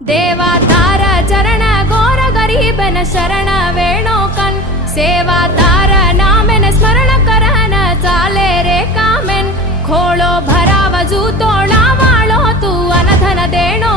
देवा तार चरण घोर गरीबन शरण वेणो कन सेवा तार नामेन स्मरण करन चाले रे कामेन खोळो भरावजू तोळा वाळो तू अनधन देणो